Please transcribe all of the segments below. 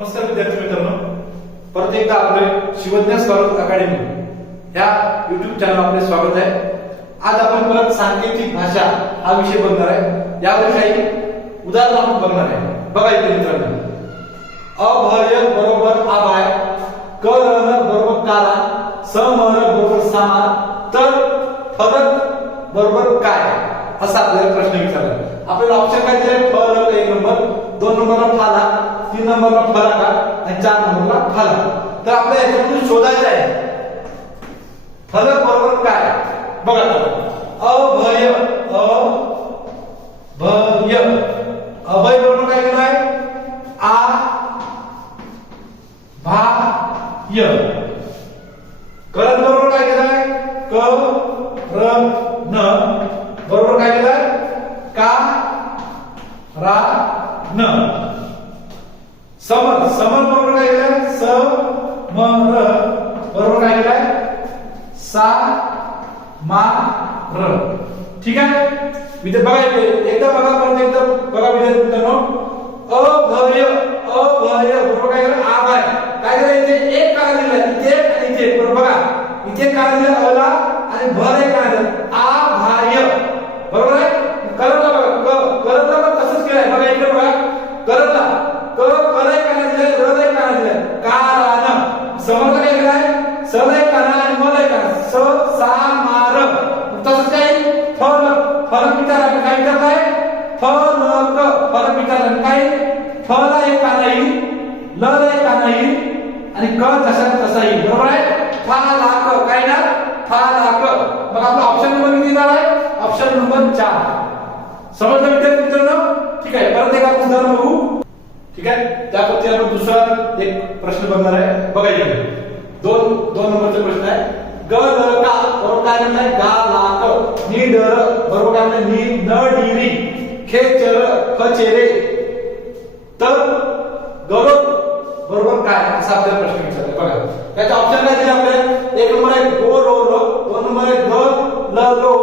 नमस्कार विद्यार्थी मित्रांनो. परत एकदा आपले शिवज्ञा स्वागत अकॅडमी ह्या युट्यूब चॅनल आपले स्वागत आहे. आज आपण परत सांकेतिक भाषा हा विषय बघणार आहे. यावर काही उदाहरण आपण बघणार आहे. बघा इथे मित्रांनो. अभय बरोबर आबाय कर बरोबर काला समर बरोबर सामा तर फरक बरोबर काय? असा आपल्याला प्रश्न विचारला आपल्याला ऑप्शन काय दिले फरक एक नंबर दोन नंबरला फाला तीन नंबरला फरक आणि चार नंबरला फाला तर आपल्याला याच्यातून शोधायचं आहे फरक बरोबर काय? बघा अभय अभय अभय बरोबर काय केलं आहे? आ भा य. करण बरोबर काय केलं आहे? क र न. बरोबर काय केलं आहे? का रा न. समर समर बरोबर काय केलं आहे? स म र. बरोबर काय केलं आहे? सा मा र. ठीक आहे? विद्या बघा इथे. एकदा बघा परत एकदा बघा विद्यार्थी मित्रांनो. अभय अभय. बरोबर काय करा आभ आहे काय करा इथे? एक काळ दिला. इथे आणि इथे. बरोबर बघा. इथे काळ दिला. काय फला एक काना येईल ल एक काना येईल आणि क जसा तसा येईल बरोबर आहे? फा लाक काय ना? फा लाक. मग आपला ऑप्शन नंबर किती झाला आहे? ऑप्शन नंबर चार. समजलं विद्यार्थी मित्रांनो? ठीक आहे परत एक आपण उदाहरण बघू. ठीक आहे त्यापैकी आपण दुसरा एक प्रश्न बघणार आहे. बघा दोन दोन नंबरचा प्रश्न आहे. ग ल का बरोबर काय म्हणताय गा लाक नी डर बरोबर काय म्हणताय नी न डिरी खे चर ख चेरे तर गौरव बरोबर काय? असा आपल्याला प्रश्न विचारला बघा. त्याचे ऑप्शन काय दिले आपल्याला? एक नंबर आहे गो रो लो. दोन नंबर आहे ग ल लो.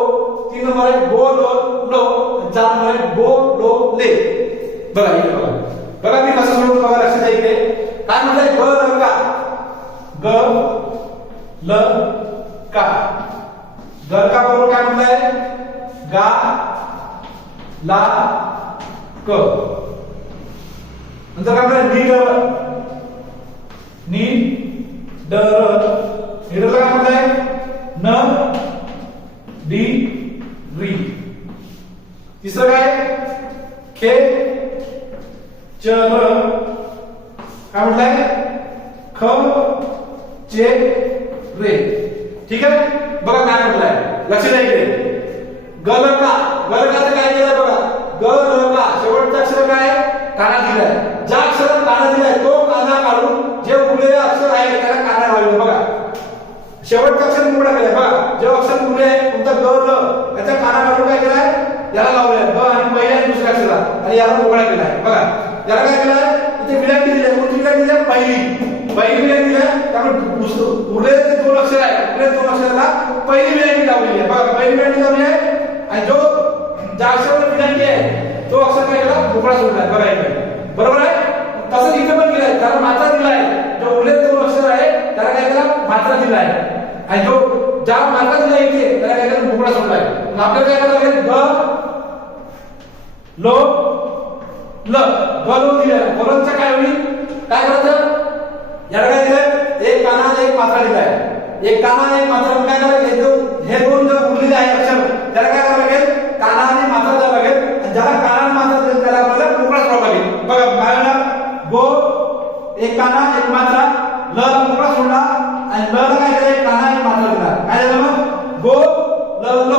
तीन नंबर आहे गो लो. लो चार नंबर आहे गो लो ले. बघा इथे बघा. बघा मी कसं सोडतो बघा लक्षात द्या इथे. काय म्हणताय ग ल का? ग ल का? ग का बरोबर काय म्हणताय गा ला क. नंतर काय म्हणताय नी डर. नी निडरला काय म्हणताय न डी री. तिसरं काय? खे चर काय म्हटलंय ख चे रे. ठीक आहे? बघा काय म्हटलंय लक्ष द्या इकडे गलका गलकाचं काय केलं बघा गलका शेवटचा अक्षर काय काना दिलाय ज्या अक्षरात काना दिलाय तो काना काढून अक्षर आहे त्याला काना लावलं बघा. शेवटचा अक्षर मोकळा केलाय बघा. जे अक्षर मुळे आहे कोणता ग ल त्याचा काना काढून काय केलाय? याला लावलंय. ब आणि पहिल्या दुसऱ्या अक्षराला. आणि याला मोकळा केलाय बघा. याला काय केलाय? इथे विलांटी दिली आहे कोणती विलांटी दिली आहे? पहिली. पहिली विलांटी दिली आहे त्यामुळे दुसरं उरलेले जे दोन अक्षर आहे उरलेले दोन अक्षराला पहिली विलांटी लावलेली आहे. बघा पहिली विलांटी लावली आहे. आणि जो ज्या अक्षराला विलांटी आहे तो अक्षर काय केला? मोकळा सोडलाय. बघा इकडे. बरोबर आहे? तसंच इथे पण केलंय. त्याला माता दिलाय जो उरलेले दोन अक्षर आहे त्याला काय केला दिला आहे आणि जो ज्या मात्रा दिला इथे त्याला काय करायचं मोकळा सोडलाय. मग आपल्याला काय करावं लागेल ग लो ल. ग लो दिलाय. गोलनचं काय होईल? काय करायचं? याला काय दिलं एक काना एक पात्रा दिलाय एक काना एक मात्रा काय करायचं? हे दोन हे दोन जर उरलेले आहे अक्षर त्याला काय करावं लागेल? काना आणि मात्रा द्यावं लागेल. आणि ज्याला काना आणि मात्रा दिली त्याला आपल्याला मोकळा सोडावा लागेल. बघा काय होणार गो एक काना एक मात्रा ल मोकळा सोडला. आणि ल काय करायचं काना आणि मात्रा काय झालं मग? गो ल